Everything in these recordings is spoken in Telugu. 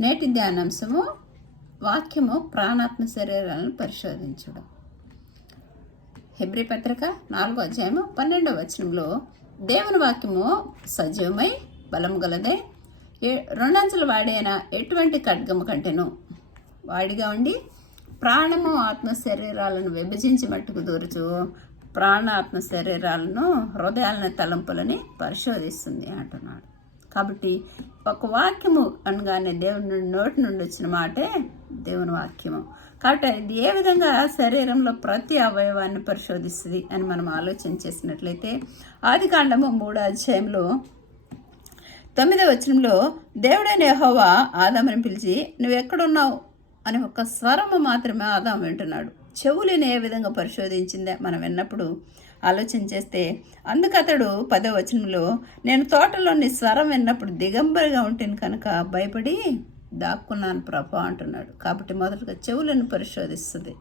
నేటి ధ్యానాంశము వాక్యము ప్రాణాత్మ శరీరాలను పరిశోధించడం హెబ్రి పత్రిక నాలుగో అధ్యాయము పన్నెండవ వచనంలో దేవుని వాక్యము సజీవమై బలం గలదై. ఏ వాడైన ఎటువంటి ఖడ్గము కంటేను? వాడిగా ఉండి ప్రాణము ఆత్మ శరీరాలను విభజించి మట్టుకు దూరచు ప్రాణాత్మ శరీరాలను హృదయాలను తలంపులని పరిశోధిస్తుంది అంటున్నాడు. కాబట్టి ఒక వాక్యము అనగానే దేవుని నోటి నుండి వచ్చిన మాటే దేవుని వాక్యము. కాబట్టి ఇది ఏ విధంగా శరీరంలో ప్రతి అవయవాన్ని పరిశోధిస్తుంది అని మనం ఆలోచన చేసినట్లయితే ఆది కాండము మూడో అధ్యాయంలో తొమ్మిదవ వచనంలో దేవుడైన యహోవా ఆదామని పిలిచి నువ్వు ఎక్కడున్నావు అని ఒక స్వరము మాత్రమే ఆదాం వింటున్నాడు. చెవులను ఏ విధంగా పరిశోధించిందే మనం విన్నప్పుడు ఆలోచన చేస్తే అందుకు అతడు పదో వచనంలో నేను తోటలోని స్వరం విన్నప్పుడు దిగంబరిగా ఉంటుంది కనుక భయపడి దాక్కున్నాను ప్రభా అంటున్నాడు. కాబట్టి మొదటగా చెవులను పరిశోధిస్తుంది.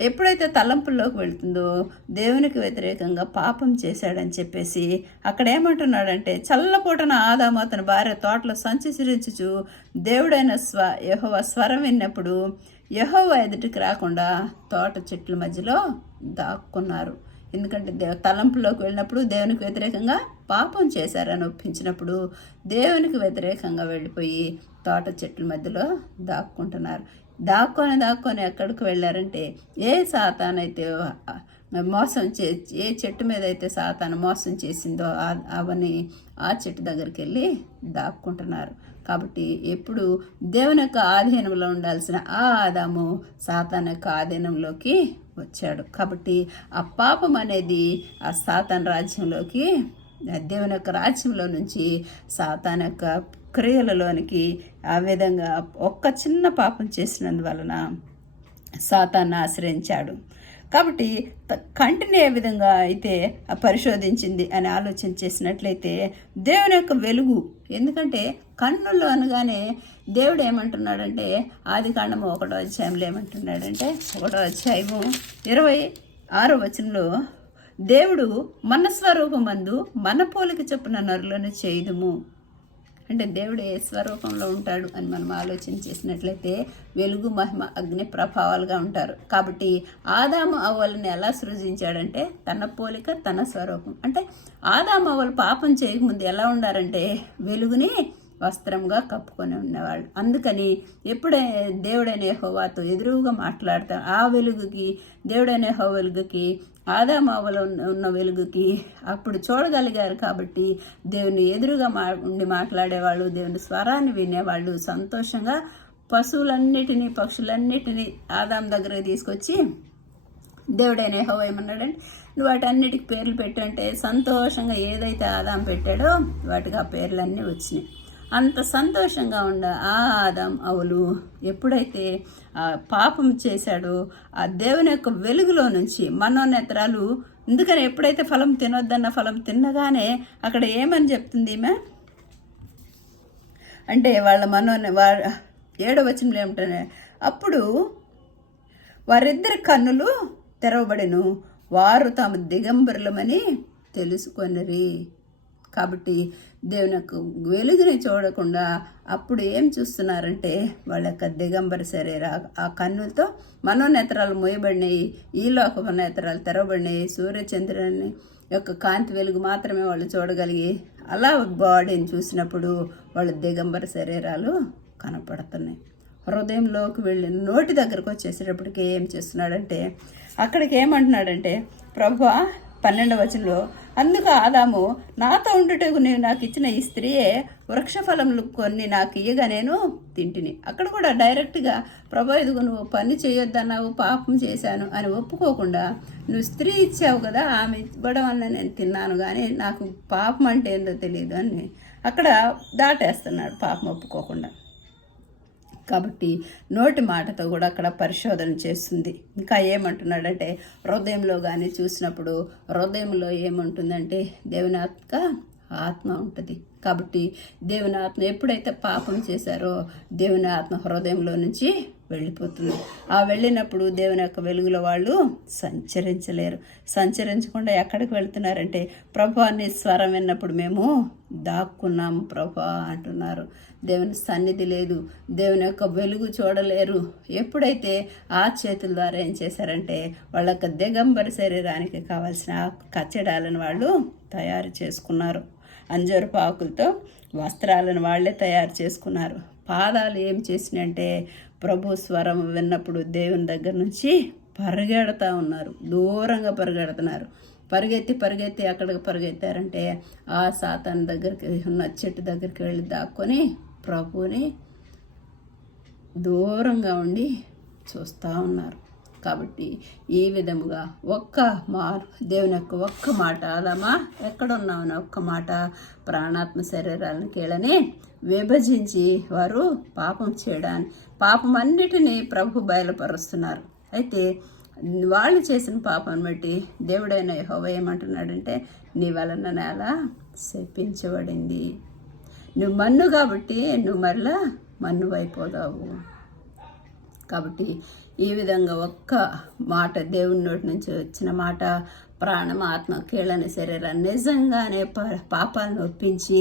ఎప్పుడైతే తలంపుల్లోకి వెళ్తుందో దేవునికి వ్యతిరేకంగా పాపం చేశాడని చెప్పేసి అక్కడ ఏమంటున్నాడంటే చల్లపూటన ఆదాము అతని భార్య తోటలో సంచరించుచు దేవుడైన స్వ యహోవ స్వరం విన్నప్పుడు యహోవ ఎదుటికి రాకుండా తోట చెట్ల మధ్యలో దాక్కున్నారు. ఎందుకంటే దేవ తలంపులోకి వెళ్ళినప్పుడు దేవునికి వ్యతిరేకంగా పాపం చేశారని ఒప్పించినప్పుడు దేవునికి వ్యతిరేకంగా వెళ్ళిపోయి తోట చెట్ల మధ్యలో దాక్కుంటున్నారు. దాక్కొని దాక్కొని ఎక్కడికి వెళ్ళారంటే ఏ సాతానైతే మోసం చే ఏ చెట్టు మీద అయితే సాతాను మోసం చేసిందో అవన్నీ అవని ఆ చెట్టు దగ్గరికి వెళ్ళి దాక్కుంటున్నారు. కాబట్టి ఎప్పుడు దేవుని యొక్క ఆధీనంలో ఉండాల్సిన ఆ ఆదాము సాతాన్ యొక్క ఆధీనంలోకి వచ్చాడు. కాబట్టి ఆ పాపం అనేది ఆ సాతాన్ రాజ్యంలోకి దేవుని యొక్క రాజ్యంలో నుంచి సాతాన్ యొక్క క్రియలలోనికి ఆ విధంగా ఒక్క చిన్న పాపం చేసినందువలన సాతాన్ని ఆశ్రయించాడు. కాబట్టి కంటిని ఏ విధంగా అయితే పరిశోధించింది అని ఆలోచన చేసినట్లయితే దేవుని యొక్క వెలుగు ఎందుకంటే కన్నులు అనగానే దేవుడు ఏమంటున్నాడంటే ఆది కాండము ఒకటో అధ్యాయంలో ఏమంటున్నాడంటే ఒకటో అధ్యాయము ఇరవై ఆరో వచనంలో దేవుడు మన స్వరూపమందు మన పోలిక చొప్పున నరులను చేయుదుము. అంటే దేవుడు ఏ స్వరూపంలో ఉంటాడు అని మనం ఆలోచన చేసినట్లయితే వెలుగు మహిమ అగ్ని ప్రభావాలుగా ఉంటారు. కాబట్టి ఆదాము అవ్వలను ఎలా సృజించాడంటే తన పోలిక తన స్వరూపం. అంటే ఆదాము అవ్వలు పాపం చేయకముందు ఎలా ఉండారంటే వెలుగుని వస్త్రంగా కప్పుకొని ఉన్నవాళ్ళు. అందుకని ఎప్పుడై దేవుడైన హోవాతో ఎదురుగా మాట్లాడతాం ఆ వెలుగుకి దేవుడైన హో వెలుగుకి ఆదామావలో ఉన్న వెలుగుకి అప్పుడు చూడగలిగారు కాబట్టి దేవుని ఎదురుగా మా ఉండి మాట్లాడేవాళ్ళు దేవుని స్వరాన్ని వినేవాళ్ళు సంతోషంగా పశువులన్నిటినీ పక్షులన్నిటినీ ఆదాం దగ్గర తీసుకొచ్చి దేవుడైన యెహోవా ఏమన్నాడండి నువ్వు వాటన్నిటికి పేర్లు పెట్టంటే సంతోషంగా ఏదైతే ఆదాం పెట్టాడో వాటికి ఆ పేర్లన్నీ వచ్చినాయి. అంత సంతోషంగా ఉండ ఆ ఆదాం అవులు. ఎప్పుడైతే ఆ పాపం చేశాడో ఆ దేవుని యొక్క వెలుగులో నుంచి మనోనేత్రాలు ఎందుకని ఎప్పుడైతే ఫలం తినొద్దన్న ఫలం తిన్నగానే అక్కడ ఏమని చెప్తుంది ఈమె? అంటే వాళ్ళ మనో వాళ్ళ ఏడవచనంలో ఏమిటనే అప్పుడు వారిద్దరి కన్నులు తెరవబడెను. వారు తాము దిగంబరులమని తెలుసుకొనిరి. కాబట్టి దేవుని యొక్క వెలుగుని చూడకుండా అప్పుడు ఏం చూస్తున్నారంటే వాళ్ళ యొక్క దిగంబర శరీర ఆ కన్నులతో మనోనేత్రాలు మోయబడినాయి ఈ లోక నేత్రాలు తెరవబడినాయి సూర్యచంద్రుని యొక్క కాంతి వెలుగు మాత్రమే వాళ్ళు చూడగలిగి అలా బాడీని చూసినప్పుడు వాళ్ళ దిగంబర శరీరాలు కనపడుతున్నాయి. హృదయంలోకి వెళ్ళి నోటి దగ్గరకు వచ్చేసేటప్పటికి ఏం చేస్తున్నాడంటే అక్కడికి ఏమంటున్నాడంటే ప్రభా పన్నెండవ వచనంలో అందుకు ఆదాము నాతో ఉండుటకు నేను నాకు ఇచ్చిన ఈ స్త్రీయే వృక్షఫలములు కొన్ని నాకు ఇయ్యగా నేను తింటిని. అక్కడ కూడా డైరెక్ట్గా ప్రభా ఎదుగు నువ్వు పని చేయొద్దన్నావు పాపం చేశాను అని ఒప్పుకోకుండా నువ్వు స్త్రీ ఇచ్చావు కదా ఆమె ఇవ్వడం వల్ల నేను తిన్నాను కానీ నాకు పాపం అంటే ఏందో తెలియదు అని అక్కడ దాటేస్తున్నాడు పాపం ఒప్పుకోకుండా. కాబట్టి నోటి మాటతో కూడా అక్కడ పరిశోధన చేస్తుంది. ఇంకా ఏమంటున్నాడంటే హృదయంలో కానీ చూసినప్పుడు హృదయంలో ఏముంటుందంటే దేవునాత్మక ఆత్మ ఉంటుంది. కాబట్టి దేవుని ఆత్మ ఎప్పుడైతే పాపం చేశారో దేవుని ఆత్మ హృదయంలో నుంచి వెళ్ళిపోతుంది. ఆ వెళ్ళినప్పుడు దేవుని యొక్క వెలుగులో వాళ్ళు సంచరించలేరు. సంచరించకుండా ఎక్కడికి వెళ్తున్నారంటే ప్రభా నీ స్వరం విన్నప్పుడు మేము దాక్కున్నాము ప్రభా అంటున్నారు. దేవుని సన్నిధి లేదు. దేవుని యొక్క వెలుగు చూడలేరు. ఎప్పుడైతే ఆ చేతుల ద్వారా ఏం చేశారంటే వాళ్ళ యొక్క దిగంబర శరీరానికి కావాల్సిన కచ్చడాలను వాళ్ళు తయారు చేసుకున్నారు. అంజూరపు ఆకులతో వస్త్రాలను వాళ్ళే తయారు చేసుకున్నారు. పాదాలు ఏం చేసినాయంటే ప్రభు స్వరం విన్నప్పుడు దేవుని దగ్గర నుంచి పరిగెడతా ఉన్నారు. దూరంగా పరిగెడుతున్నారు. పరిగెత్తి పరిగెత్తి అక్కడికి పరిగెత్తారంటే ఆ సాతాన్ దగ్గరికి ఉన్న చెట్టు దగ్గరికి వెళ్ళి దాక్కొని ప్రభుని దూరంగా ఉండి చూస్తూ ఉన్నారు. కాబట్టి ఈ విధముగా ఒక్క మా దేవుని యొక్క ఒక్క మాట అలామా? ఎక్కడున్నామని ఒక్క మాట? ప్రాణాత్మ శరీరాలను కీళ్ళని విభజించి వారు పాపం చేయడానికి పాపం అన్నిటినీ ప్రభు బయలుపరుస్తున్నారు. అయితే వాళ్ళు చేసిన పాపం బట్టి దేవుడైన హోవ ఏమంటున్నాడంటే నీ వలన నేల శపించబడింది. నువ్వు మన్ను కాబట్టి నువ్వు మరలా మన్ను అయిపోదావు కాబట్టి ఈ విధంగా ఒక్క మాట దేవుని నోటి నుంచి వచ్చిన మాట ప్రాణం ఆత్మ కీళ్ళని శరీరం నిజంగానే ప పాపాలను ఒప్పించి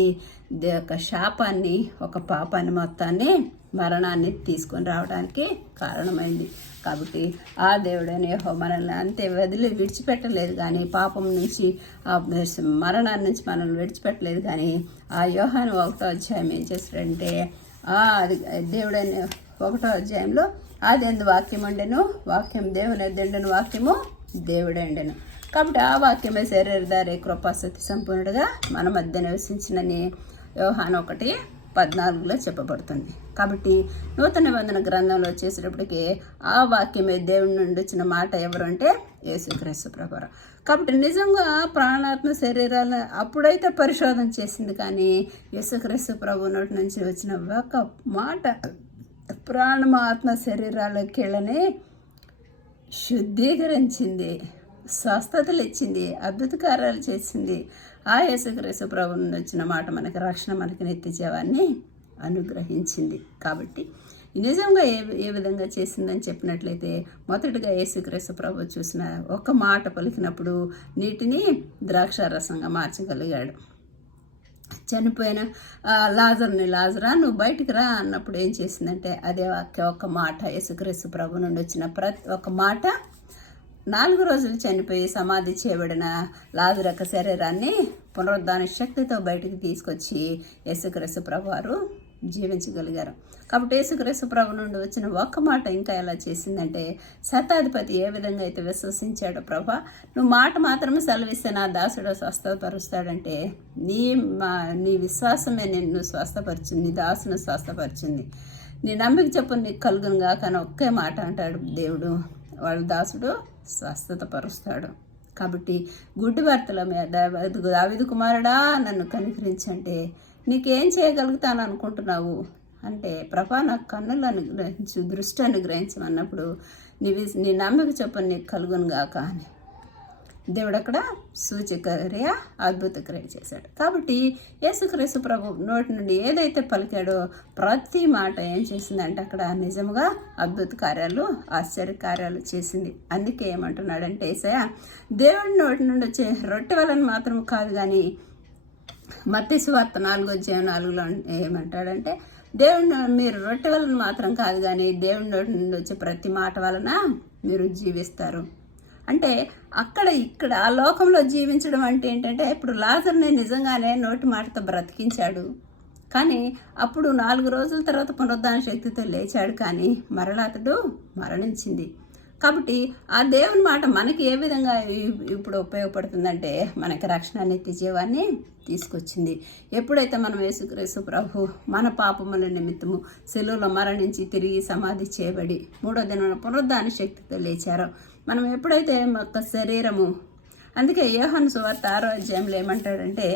దే యొక్క శాపాన్ని ఒక పాపాన్ని మొత్తాన్ని మరణాన్ని తీసుకొని రావడానికి కారణమైంది. కాబట్టి ఆ దేవుడనే మనల్ని అంతే వదిలి విడిచిపెట్టలేదు కానీ పాపం నుంచి ఆ మరణాన్ని నుంచి మనల్ని విడిచిపెట్టలేదు కానీ ఆ యోహాను ఒకటో అధ్యాయం ఏం చేస్తాడంటే ఆ అది దేవుడైన ఒకటో అధ్యాయంలో ఆది వాక్యం ఉండెను వాక్యం దేవుని ఎద్దుండెను? వాక్యము దేవుడండెను కాబట్టి ఆ వాక్యమే శరీరధారి కృపాసతి సంపూర్ణుడుగా మన మధ్య నివసించినని వ్యవహాన్ ఒకటి పద్నాలుగులో చెప్పబడుతుంది. కాబట్టి నూతన నిబంధన గ్రంథంలో వచ్చేసేటప్పటికి ఆ వాక్యమే దేవుడి నుండి వచ్చిన మాట ఎవరు అంటే యేసుక్రీస్తు ప్రభారం కాబట్టి నిజంగా ప్రాణాత్మ శరీరాలను అప్పుడైతే పరిశోధన చేసింది కానీ యేసుక్రీస్తు ప్రభు నోటి నుంచి వచ్చిన ఒక మాట ప్రాణం ఆత్మ శరీరాల కీళ్ళని శుద్ధీకరించింది స్వస్థతలు ఇచ్చింది అద్భుత కార్యాలు చేసింది. ఆ యేసుక్రీస్తు ప్రభు నుండి వచ్చిన మాట మనకి రక్షణ మనకి నెత్తిచేవాన్ని అనుగ్రహించింది. కాబట్టి నిజంగా ఏ ఏ విధంగా చేసిందని చెప్పినట్లయితే మొదటిగా యేసుక్రీస్తు ప్రభు చూసిన ఒక మాట పలికినప్పుడు నీటిని ద్రాక్షారసంగా మార్చగలిగాడు. చనిపోయిన లాజర్ని లాజరా నువ్వు బయటికి రా అన్నప్పుడు ఏం చేసిందంటే అదే వాక్య ఒక మాట యేసుక్రీస్తు ప్రభు నుండి వచ్చిన ప్రతి ఒక మాట నాలుగు రోజులు చనిపోయి సమాధి చేయబడిన లాజర్ యొక్క శరీరాన్ని పునరుద్ధాన శక్తితో బయటికి తీసుకొచ్చి యేసుక్రీస్తు ప్రభు వారు జీవించగలిగారు. కాబట్టి యేసుక్రీస్తు ప్రభు నుండి వచ్చిన ఒక్క మాట ఇంకా ఎలా చేసిందంటే శతాధిపతి ఏ విధంగా అయితే విశ్వసించాడో ప్రభా నువ్వు మాట మాత్రమే సెలవిస్తే నా దాసుడు స్వస్థపరుస్తాడంటే నీ మా నీ విశ్వాసమే నిన్ను స్వస్థపరిచింది నీ దాసును స్వస్థపరిచింది. నీ నమ్మిక చెప్పు నీకు కలుగును కానీ ఒకే మాట అంటాడు దేవుడు. వాళ్ళ దాసుడు స్వస్థత పరుస్తాడు కాబట్టి గుడ్డి వార్తల మీద దావిదు కుమారుడా నన్ను కనికరించంటే నీకేం చేయగలుగుతాను అనుకుంటున్నావు అంటే ప్రభా నాకు కన్నులు అనుగ్రహించు దృష్టి అనుగ్రహించమన్నప్పుడు నీ నీ నమ్మక చెప్పని నీకు కలుగును గాక అని. దేవుడు అక్కడ సూచక్రియ అద్భుత క్రియ చేశాడు. కాబట్టి యేసుక్రీస్తు ప్రభు నోటి నుండి ఏదైతే పలికాడో ప్రతి మాట ఏం చేసిందంటే అక్కడ నిజముగా అద్భుత కార్యాలు ఆశ్చర్య కార్యాలు చేసింది. అందుకే ఏమంటున్నాడంటే ఏసయ్య దేవుడి నోటి నుండి వచ్చే రొట్టె వలన మాత్రం కాదు కానీ మత్తి సువార్త నాలుగో నాలుగులో ఏమంటాడంటే దేవుని మీరు రొట్టె వలన మాత్రం కాదు కానీ దేవుని నోటి నుండి వచ్చే ప్రతి మాట వలన మీరు జీవిస్తారు. అంటే అక్కడ ఇక్కడ ఆ లోకంలో జీవించడం అంటే ఏంటంటే ఇప్పుడు లాజర్ని నిజంగానే నోటి మాటతో బ్రతికించాడు. కానీ అప్పుడు నాలుగు రోజుల తర్వాత పునరుద్ధాన శక్తితో లేచాడు కానీ మరలా అతడు మరణించింది. కాబట్టి ఆ దేవుని మాట మనకి ఏ విధంగా ఇప్పుడు ఉపయోగపడుతుందంటే మనకి రక్షణ నిత్య జీవాన్ని తీసుకొచ్చింది. ఎప్పుడైతే మనం యేసుక్రీస్తు ప్రభు మన పాపముల నిమిత్తము సెలువులో మరణించి తిరిగి సమాధి చేయబడి మూడో దిన పునరుద్ధాన శక్తితో లేచారో మనం ఎప్పుడైతే మొక్క శరీరము అందుకే యోహన్ సువార్త ఆరో అధ్యాయంలో ఏమంటాడంటే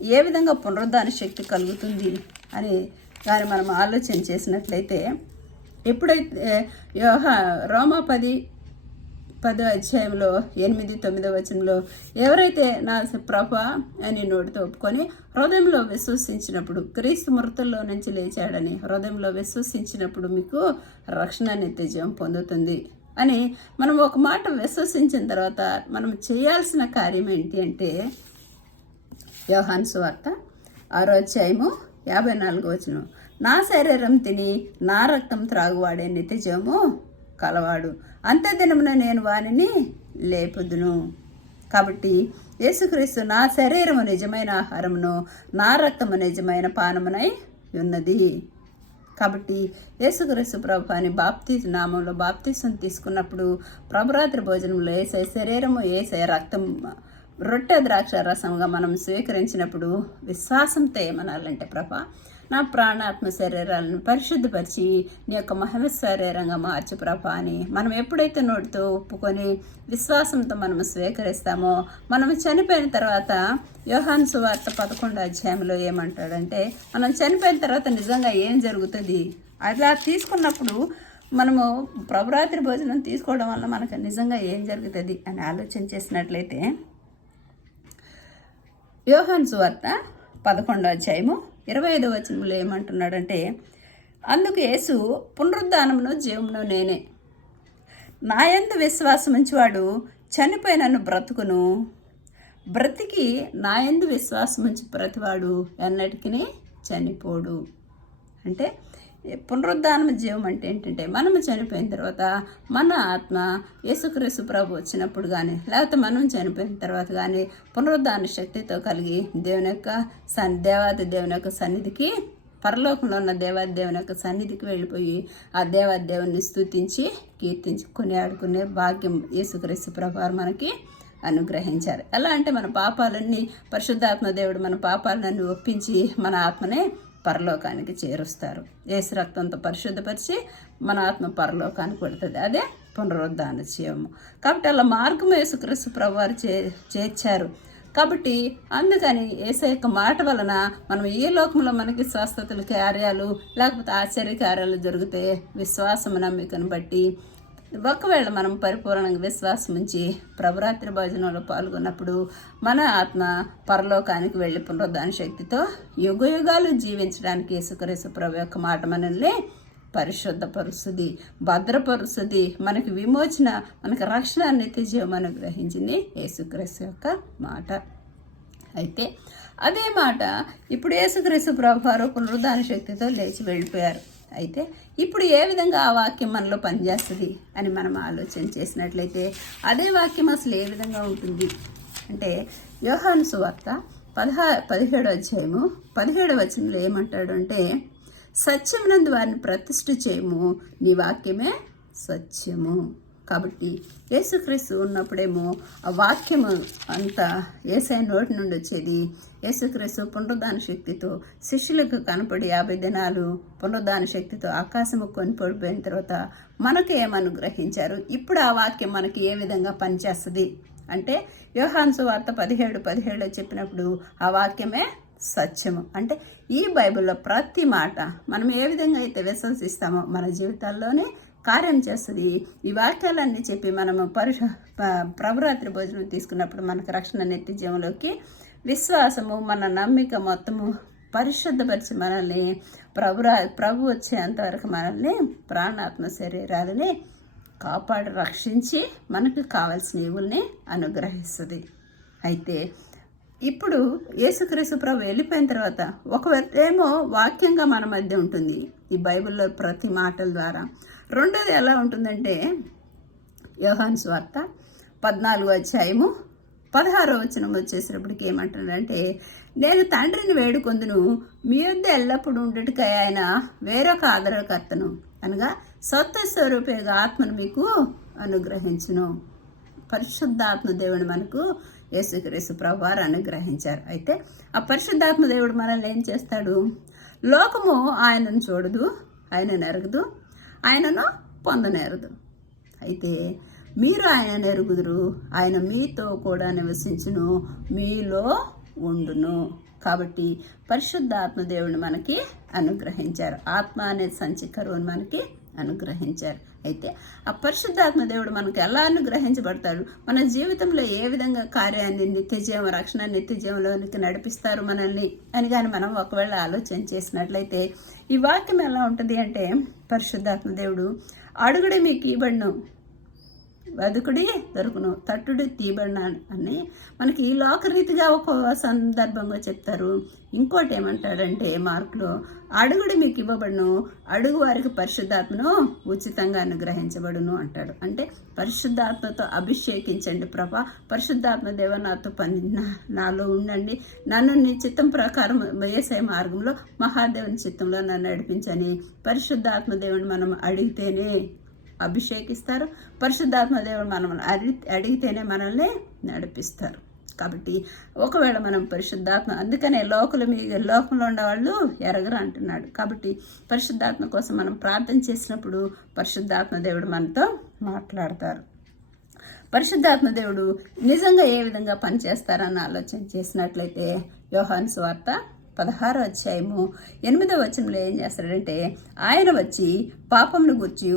ఏ విధంగా పునరుద్ధాన శక్తి కలుగుతుంది అని కానీ మనం ఆలోచన చేసినట్లయితే ఎప్పుడైతే యోహ రోమా పది పదో అధ్యాయంలో ఎనిమిది తొమ్మిదో వచనంలో ఎవరైతే నా ప్రభ అని నోటితో ఒప్పుకొని హృదయంలో విశ్వసించినప్పుడు క్రీస్తు మృతుల్లో నుంచి లేచాడని హృదయంలో విశ్వసించినప్పుడు మీకు రక్షణ నిత్యజయం పొందుతుంది అని మనం ఒక మాట విశ్వసించిన తర్వాత మనం చేయాల్సిన కార్యం ఏంటి అంటే యోహాన్ వార్త ఆరో అధ్యాయము యాభై నాలుగో వచనం. నా శరీరం తిని నా రక్తం త్రాగువాడే నిత్యజము కలవాడు. అంత దినమున నేను వానిని లేపుదును. కాబట్టి యేసుక్రీస్తు నా శరీరము నిజమైన ఆహారమును నా రక్తము నిజమైన పానమునై ఉన్నది. కాబట్టి యేసుక్రీస్తు ప్రభు అని బాప్తి నామంలో బాప్తీసం తీసుకున్నప్పుడు ప్రభురాత్రి భోజనంలో ఏసై శరీరము ఏసై రక్తం రొట్టె ద్రాక్ష రసంగా మనం స్వీకరించినప్పుడు విశ్వాసంతో ఏమనాలంటే ప్రభా నా ప్రాణాత్మ శరీరాలను పరిశుద్ధపరిచి నీ యొక్క మహిమ శరీరంగా మార్చు ప్రభా అని మనం ఎప్పుడైతే నోటితో ఒప్పుకొని విశ్వాసంతో మనం స్వీకరిస్తామో మనం చనిపోయిన తర్వాత యోహాన్ సువార్త పదకొండు అధ్యాయంలో ఏమంటాడంటే మనం చనిపోయిన తర్వాత నిజంగా ఏం జరుగుతుంది? అలా తీసుకున్నప్పుడు మనము ప్రభురాత్రి భోజనం తీసుకోవడం వల్ల మనకు నిజంగా ఏం జరుగుతుంది అని ఆలోచన చేసినట్లయితే యోహాన్ సువార్త పదకొండో అధ్యాయము ఇరవై ఐదో వచనంలో ఏమంటున్నాడంటే అందుకు యేసు పునరుద్ధానమును జీవమును నేనే. నా యందు విశ్వాసం ఉంచివాడు చనిపోయినను బ్రతుకును. బ్రతికి నా యందు విశ్వాసం ఉంచి ప్రతివాడు ఎన్నటికీ చనిపోడు. అంటే పునరుద్ధానం జీవం అంటే ఏంటంటే మనం చనిపోయిన తర్వాత మన ఆత్మ యేసుక్రీస్తు ప్రభు వచ్చినప్పుడు కానీ లేకపోతే మనం చనిపోయిన తర్వాత కానీ పునరుద్ధాన శక్తితో కలిగి దేవుని యొక్క సన్ దేవాది దేవుని యొక్క సన్నిధికి పరలోకంలో ఉన్న దేవాది దేవుని యొక్క సన్నిధికి వెళ్ళిపోయి ఆ దేవాది దేవుని స్తుతించి కీర్తించి కొనియాడుకునే భాగ్యం యేసుక్రీస్తు ప్రభు మనకి అనుగ్రహించారు. ఎలా అంటే మన పాపాలన్నీ పరిశుద్ధాత్మ దేవుడు మన పాపాలన్నీ ఒప్పించి మన ఆత్మనే పరలోకానికి చేరుస్తారు. ఏసు రక్తంతో పరిశుద్ధపరిచి మన ఆత్మ పరలోకానికి పెడుతుంది అదే పునరుద్ధాన జీవము. కాబట్టి అలా మార్గం యేసుక్రీస్తు ప్రభువారు చే చేర్చారు. కాబట్టి అందుకని ఏసై యొక్క మాట వలన మనం ఏ లోకంలో మనకి స్వస్థతలు కార్యాలు లేకపోతే ఆశ్చర్య కార్యాలు జరిగితే విశ్వాసము నమ్మికను బట్టి ఒకవేళ మనం పరిపూర్ణంగా విశ్వాసం ఉంచి ప్రభురాత్రి భోజనంలో పాల్గొన్నప్పుడు మన ఆత్మ పరలోకానికి వెళ్ళి పునరుద్ధాన శక్తితో యుగ యుగాలు జీవించడానికి యేసుక్రీస్తు ప్రభు యొక్క మాట మనల్ని పరిశుద్ధపరుస్తుంది భద్రపరుస్తుంది మనకి విమోచన మనకి రక్షణ నిత్య జీవం అనుగ్రహించింది యేసుక్రీస్తు యొక్క మాట. అయితే అదే మాట ఇప్పుడు యేసుక్రీస్తు ప్రభు పునరుద్ధాన శక్తితో లేచి వెళ్ళిపోయారు. అయితే ఇప్పుడు ఏ విధంగా ఆ వాక్యం మనలో పనిచేస్తుంది అని మనం ఆలోచన చేసినట్లయితే అదే వాక్యం అసలు ఏ విధంగా ఉంటుంది? అంటే యోహాను సువార్త పదహా పదిహేడు అధ్యాయము పదిహేడు వచనంలో ఏమంటాడు అంటే సత్యమునందు వారిని ప్రతిష్ఠ చేయము నీ వాక్యమే సత్యము. కాబట్టి యేసుక్రీస్తు ఉన్నప్పుడేమో ఆ వాక్యము అంతా ఏసై నోటి నుండి వచ్చేది యేసుక్రీస్తు పునరుద్ధాన శక్తితో శిష్యులకు కనపడి యాభై దినాలు పునరుద్ధాన శక్తితో ఆకాశము కొనిపడిపోయిన తర్వాత మనకు ఏమనుగ్రహించారు ఇప్పుడు ఆ వాక్యం మనకి ఏ విధంగా పనిచేస్తుంది? అంటే యోహాన్సు వార్త పదిహేడు పదిహేడులో చెప్పినప్పుడు ఆ వాక్యమే సత్యము. అంటే ఈ బైబిల్లో ప్రతి మాట మనం ఏ విధంగా అయితే విశ్వసిస్తామో మన జీవితాల్లోనే కార్యం చేస్తుంది. ఈ వాక్యాలన్నీ చెప్పి మనము పరుష ప్రవరాత్రి ప్రభురాత్రి భోజనం తీసుకున్నప్పుడు మనకు రక్షణ నెత్తి జీవంలోకి విశ్వాసము మన నమ్మిక మొత్తము పరిశుద్ధపరిచి మనల్ని ప్రభురా ప్రభు వచ్చేంతవరకు మనల్ని ప్రాణాత్మ శరీరాలని కాపాడి రక్షించి మనకు కావలసిన ఇవుల్ని అనుగ్రహిస్తుంది. అయితే ఇప్పుడు యేసుక్రీస్తు ప్రభు వెళ్ళిపోయిన తర్వాత ఒక ఏమో వాక్యంగా మన మధ్య ఉంటుంది ఈ బైబిల్లో ప్రతి మాటల ద్వారా. రెండోది ఎలా ఉంటుందంటే యోహాన్ స్వార్త పద్నాలుగు అధ్యాయము పదహారో వచనం వచ్చేసినప్పటికి ఏమంటున్నాడంటే నేను తండ్రిని వేడుకొందును మీ వద్ద ఎల్లప్పుడూ ఉండటకై ఆయన వేరొక ఆదరణకర్తను. అనగా సత్య స్వరూపేగా ఆత్మను మీకు అనుగ్రహించును. పరిశుద్ధాత్మ దేవుడు మనకు యేసుక్రీస్తు ప్రభు వారు అనుగ్రహించారు. అయితే ఆ పరిశుద్ధాత్మ దేవుడు మనల్ని ఏం చేస్తాడు? లోకము ఆయనను చూడదు ఆయన ఎరగదు ఆయనను పొందనేరదు. అయితే మీరు ఆయన ఎరుగుదురు ఆయన మీతో కూడా నివసించును మీలో ఉండును. కాబట్టి పరిశుద్ధ ఆత్మదేవుని మనకి అనుగ్రహించారు. ఆత్మ అనే సంచి కరువును మనకి అనుగ్రహించారు. అయితే ఆ పరిశుద్ధాత్మ దేవుడు మనకు ఎలా అనుగ్రహించబడతాడు? మన జీవితంలో ఏ విధంగా కార్యాన్ని నిత్యజీవం రక్షణ నిత్యజీవంలోనికి నడిపిస్తారు మనల్ని అని కానీ మనం ఒకవేళ ఆలోచన చేసినట్లయితే ఈ వాక్యం ఎలా ఉంటుంది అంటే పరిశుద్ధాత్మ దేవుడు అడుగుడే మీకు ఇవ్వడను వెదుకుడి దొరుకును. తట్టుడు తీయబడిన అని మనకి ఈ లోకరీతిగా ఒక సందర్భంగా చెప్తారు. ఇంకోటి ఏమంటాడంటే మార్కులో అడుగుడు మీకు ఇవ్వబడును అడుగు వారికి పరిశుద్ధాత్మను ఉచితంగా అనుగ్రహించబడును అంటాడు. అంటే పరిశుద్ధాత్మతో అభిషేకించండి ప్రభా. పరిశుద్ధాత్మ దేవ నాతో పని నాలో ఉండండి. నన్ను నీ చిత్తం ప్రకారం వేసే మార్గంలో మహాదేవుని చిత్తంలో నన్ను నడిపించని పరిశుద్ధాత్మ దేవుని మనం అడిగితేనే అభిషేకిస్తారు. పరిశుద్ధాత్మ దేవుడు మనం అడిగి అడిగితేనే మనల్ని నడిపిస్తారు. కాబట్టి ఒకవేళ మనం పరిశుద్ధాత్మ అందుకనే లోకలు మీ లోకంలో ఉన్నవాళ్ళు ఎరగరు అంటున్నాడు. కాబట్టి పరిశుద్ధాత్మ కోసం మనం ప్రార్థన చేసినప్పుడు పరిశుద్ధాత్మ దేవుడు మనతో మాట్లాడతారు. పరిశుద్ధాత్మ దేవుడు నిజంగా ఏ విధంగా పనిచేస్తారన్న ఆలోచన చేసినట్లయితే యోహాన్ స్వార్త పదహారో అధ్యాయము ఎనిమిదో వచనంలో ఏం చేస్తాడంటే ఆయన వచ్చి పాపమును గుర్చి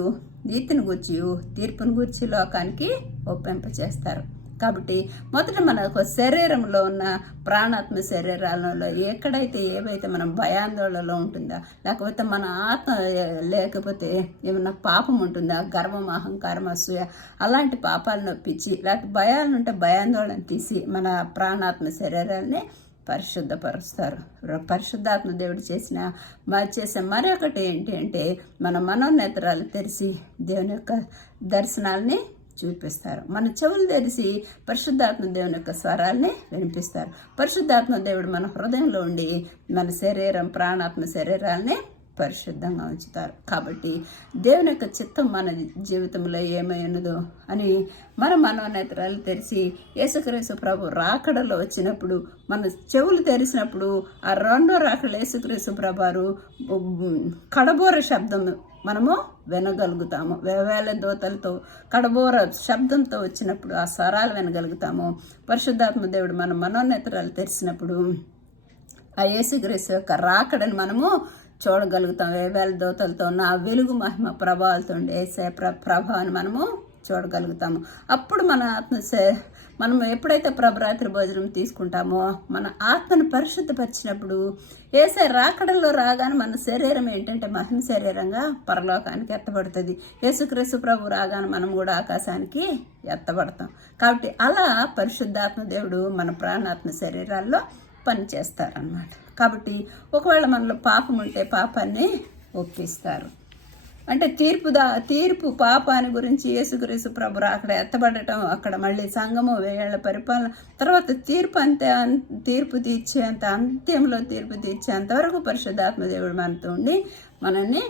నీతిని గూర్చి తీర్పును గూర్చి లోకానికి ఒప్పింప చేస్తారు కాబట్టి మొదట మనకు శరీరంలో ఉన్న ప్రాణాత్మ శరీరాలలో ఎక్కడైతే ఏవైతే మనం భయాందోళనలో ఉంటుందా లేకపోతే మన ఆత్మ లేకపోతే ఏమన్నా పాపం ఉంటుందా గర్వం అహంకారం అసూయ అలాంటి పాపాలను నొప్పించి లేకపోతే భయాలు ఉంటే భయాందోళన తీసి మన ప్రాణాత్మ శరీరాన్ని పరిశుద్ధపరుస్తారు పరిశుద్ధాత్మ దేవుడు చేసిన మరి చేసే మరొకటి ఏంటి అంటే మన మనోనేత్రాలు తెరిచి దేవుని యొక్క దర్శనాల్ని చూపిస్తారు. మన చెవులు తెరిచి పరిశుద్ధాత్మ దేవుని యొక్క స్వరాల్ని వినిపిస్తారు. పరిశుద్ధాత్మ దేవుడు మన హృదయంలో ఉండి మన శరీరం ప్రాణాత్మ శరీరాల్ని పరిశుద్ధంగా ఉంచుతారు. కాబట్టి దేవుని యొక్క చిత్తం మన జీవితంలో ఏమైనదో అని మన మనోనేత్రాలు తెరిచి యేసుక్రీస్తు ప్రభు రాకడలో వచ్చినప్పుడు మన చెవులు తెరిచినప్పుడు ఆ రెండో రాకడ యేసుక్రీస్తు ప్రభారు కడబోర శబ్దం మనము వినగలుగుతాము. వేవేల దోతలతో కడబోర శబ్దంతో వచ్చినప్పుడు ఆ స్వరాలు వినగలుగుతాము. పరిశుద్ధాత్మ దేవుడు మన మనోనేత్రాలు తెరిచినప్పుడు ఆ యేసుక్రీస్తు యొక్క రాకడని మనము చూడగలుగుతాం. వేవేల దోతలతో నా వెలుగు మహిమ ప్రభావాలతో వేసే ప్ర ప్రభావాన్ని మనము చూడగలుగుతాము. అప్పుడు మన ఆత్మ శ- మనం ఎప్పుడైతే ప్రభరాత్రి భోజనం తీసుకుంటామో మన ఆత్మను పరిశుద్ధపరిచినప్పుడు ఏసే రాకడల్లో రాగానే మన శరీరం ఏంటంటే మహిమ శరీరంగా పరలోకానికి ఎత్తబడుతుంది. యేసుక్రీస్తు ప్రభు రాగానే మనం కూడా ఆకాశానికి ఎత్తబడతాం. కాబట్టి అలా పరిశుద్ధాత్మ దేవుడు మన ప్రాణాత్మ శరీరాల్లో పనిచేస్తారనమాట కాబట్టి ఒకవేళ మనలో పాపం ఉంటే పాపాన్ని ఒప్పిస్తారు. అంటే తీర్పు దా తీర్పు పాపాన్ని గురించి యేసుగురేసు ప్రభు అక్కడ ఎత్తబడటం అక్కడ మళ్ళీ సంఘము వేయేళ్ళ పరిపాలన తర్వాత తీర్పు అంతే తీర్పు తీర్చేంత అంత్యంలో తీర్పు తీర్చేంత వరకు దేవుడు మనతో ఉండి మనల్ని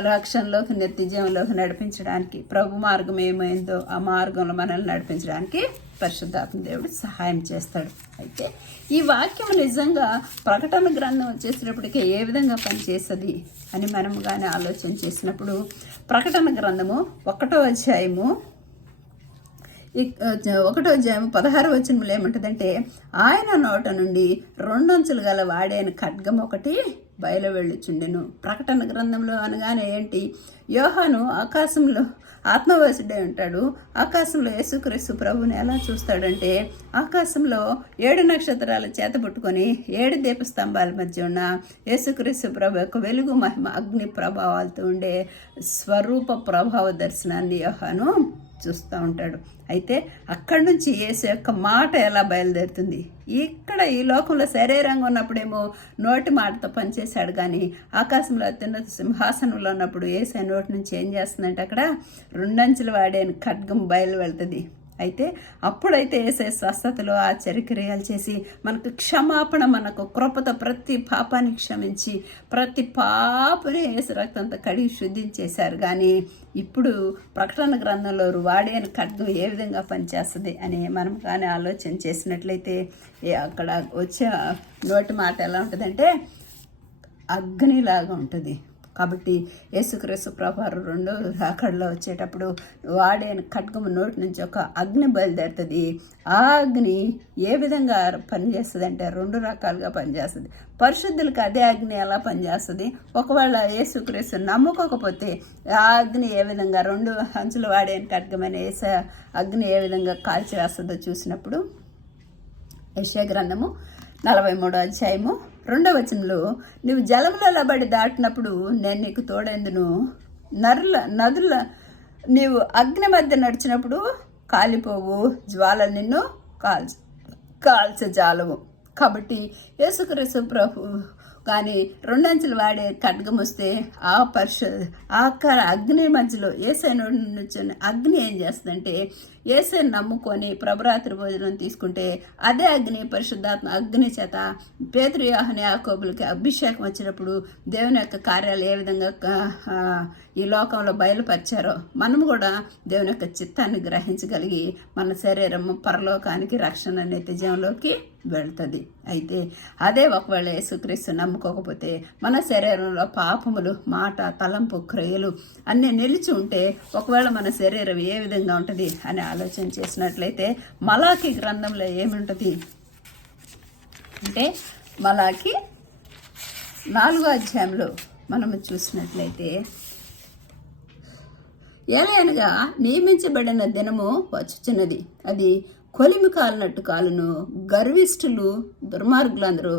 రక్షణలోకి నిత్యజీవంలోకి నడిపించడానికి ప్రభు మార్గం ఏమైందో ఆ మార్గంలో మనల్ని నడిపించడానికి పరిశుద్ధాత్మ దేవుడు సహాయం చేస్తాడు. అయితే ఈ వాక్యం నిజంగా ప్రకటన గ్రంథం వచ్చేసినప్పటికీ ఏ విధంగా పనిచేస్తుంది అని మనం కానీ ఆలోచన చేసినప్పుడు ప్రకటన గ్రంథము ఒకటో అధ్యాయము ఒకటో అధ్యాయం పదహారు వచనంలో ఏమంటుందంటే ఆయన నోట నుండి రెండొంచులు గల వాడైన ఖడ్గం ఒకటి బయలు వెళ్ళుచుండెను. ప్రకటన గ్రంథంలో అనగానే ఏంటి? యోహాను ఆకాశంలో ఆత్మవాసుడే ఉంటాడు. ఆకాశంలో యేసుక్రీస్తు ప్రభుని ఎలా చూస్తాడంటే ఆకాశంలో ఏడు నక్షత్రాల చేత పట్టుకొని ఏడు దీపస్తంభాల మధ్య ఉన్న యేసుక్రీస్తు ప్రభు యొక్క వెలుగు మహిమ అగ్ని ప్రభావాలతో ఉండే స్వరూప ప్రభావ దర్శనాన్ని యోహాను చూస్తూ ఉంటాడు. అయితే అక్కడి నుంచి యేసు యొక్క మాట ఎలా బయలుదేరుతుంది? ఇక్కడ ఈ లోకంలో శరీరంగా ఉన్నప్పుడేమో నోటి మాటతో పనిచేశాడు కానీ ఆకాశంలో అత్యున్నత సింహాసనంలో ఉన్నప్పుడు ఏసే నోటి నుంచి ఏం చేస్తుందంటే అక్కడ రెండంచులు వాడే ఖడ్గం బయలు వెళ్తుంది అయితే అప్పుడైతే వేసే స్వస్థతలో ఆశ్చర్యక్రియలు చేసి మనకు క్షమాపణ మనకు కృపతో ప్రతి పాపాన్ని క్షమించి ప్రతి పాపని ఏసు రక్తంతో కడిగి శుద్ధించేశారు. కానీ ఇప్పుడు ప్రకటన గ్రంథంలో వాడే ఖడ్గం ఏ విధంగా పనిచేస్తుంది అని మనం కానీ ఆలోచన చేసినట్లయితే అక్కడ వచ్చే నోటి మాట ఎలా ఉంటుందంటే అగ్నిలాగా ఉంటుంది. కాబట్టి యేసుక్రీస్తు ప్రభారు రెండో రాకడలో వచ్చేటప్పుడు వాడే ఖడ్గము నోటి నుంచి ఒక అగ్ని బయలుదేరుతుంది. ఆ అగ్ని ఏ విధంగా పనిచేస్తుంది అంటే రెండు రకాలుగా పనిచేస్తుంది. పరిశుద్ధులకు అదే అగ్ని ఎలా పనిచేస్తుంది? ఒకవేళ యేసుక్రీస్తు నమ్ముకోకపోతే ఆ అగ్ని ఏ విధంగా రెండు అంచులు వాడే ఖడ్గమైన ఏస అగ్ని ఏ విధంగా కాల్చివేస్తుందో చూసినప్పుడు యశ్యా గ్రంథము నలభై మూడో అధ్యాయము రెండవ వచనంలో నువ్వు జలముల బడి దాటినప్పుడు నేను నీకు తోడేందును. నరుల నదుల నీవు అగ్ని మధ్య నడిచినప్పుడు కాలిపోవు. జ్వాల నిన్ను కాల్చ కాల్చజాలవు. కాబట్టి యేసుక్రీస్తు ప్రభు కానీ రెండంచెలు వాడే ఖడ్గం వస్తే ఆ పరిశు ఆ క- అగ్ని మధ్యలో ఏసైన అగ్ని ఏం చేస్తుందంటే ఏసై నమ్ముకొని ప్రభరాత్రి భోజనం తీసుకుంటే అదే అగ్ని పరిశుద్ధాత్మ అగ్ని చేత పేదరు యాహని యాకోబులకి అభిషేకం వచ్చినప్పుడు దేవుని యొక్క కార్యాలు ఏ విధంగా ఈ లోకంలో బయలుపరిచారో మనము కూడా దేవుని యొక్క చిత్తాన్ని గ్రహించగలిగి మన శరీరం పరలోకానికి రక్షణ అనే వెళ్తుంది. అయితే అదే ఒకవేళ యేసుక్రీస్తు నమ్ముకోకపోతే మన శరీరంలో పాపములు మాట తలంపు క్రియలు అన్నీ నిలిచి ఉంటే ఒకవేళ మన శరీరం ఏ విధంగా ఉంటుంది అని ఆలోచన చేసినట్లయితే మలాకి గ్రంథంలో ఏముంటుంది? అంటే మలాకి నాలుగో అధ్యాయంలో మనము చూసినట్లయితే ఏలైనగా నియమించబడిన దినము వచ్చుచున్నది. అది కొలిమి కాలినట్టు కాలును గర్విష్ఠులు దుర్మార్గులందరూ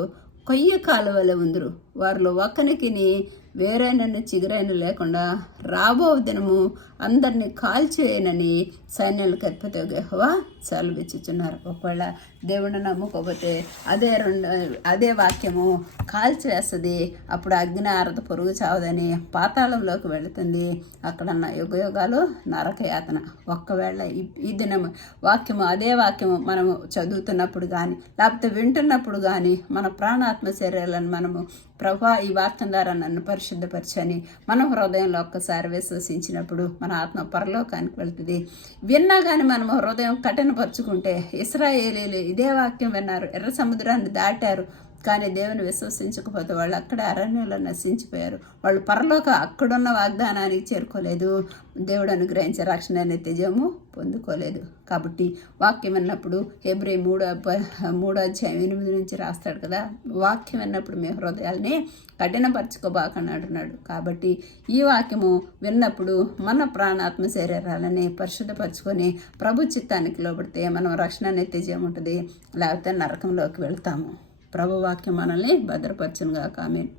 కొయ్య కాలువలే ఉందరు. వారిలో ఒక్కనికిని వేరైన చిగురైన లేకుండా రాబో దినము అందరినీ కాల్చేయనని సైన్యాలకు అధిపతి యెహోవా సెలవిచ్చుచున్నారు. ఒకవేళ దేవుని నమ్ముకోకపోతే అదే రెండు అదే వాక్యము కాల్చివేస్తుంది అప్పుడు అగ్ని ఆరత పొరుగు చావదని పాతాళంలోకి వెళుతుంది. అక్కడ ఉన్న నరకయాతన. యుగాలు ఒక్కవేళ ఈ- ఈ దినము వాక్యము అదే వాక్యము మనము చదువుతున్నప్పుడు కానీ లేకపోతే వింటున్నప్పుడు కానీ మన ప్రాణాత్మ శరీరాలను మనము ప్రభా ఈ వాక్యం ద్వారా నన్ను పరిశుద్ధపరచని మన హృదయంలో ఒక్కసారి విశ్వసించినప్పుడు మన ఆత్మ పరలోకానికి వెళ్తుంది. విన్నా కానీ మనం హృదయం కఠినపరుచుకుంటే ఇస్రాయేలీలు ఇదే వాక్యం విన్నారు. ఎర్ర సముద్రాన్ని దాటారు. కానీ దేవుని విశ్వసించకపోతే వాళ్ళు అక్కడ అరణ్యంలో నశించిపోయారు. వాళ్ళు పరలోక అక్కడున్న వాగ్దానానికి చేరుకోలేదు. దేవుడు అనుగ్రహించే రక్షణ అనే తేజము పొందుకోలేదు. కాబట్టి వాక్యం అన్నప్పుడు ఎబ్రి మూడో మూడో అధ్యాయం ఎనిమిది నుంచి రాస్తాడు కదా? వాక్యం అన్నప్పుడు మీ హృదయాల్ని కఠినపరచుకోబాకని అంటున్నాడు. కాబట్టి ఈ వాక్యము విన్నప్పుడు మన ప్రాణాత్మ శరీరాలని పరిశుద్ధపరచుకొని ప్రభు చిత్తానికి లోబడితే మనం రక్షణ అనే తేజం ఉంటుంది. లేకపోతే నరకంలోకి వెళ్తాము. ప్రభువాక్యం మనల్ని భద్రపరచునుగా కామెంట్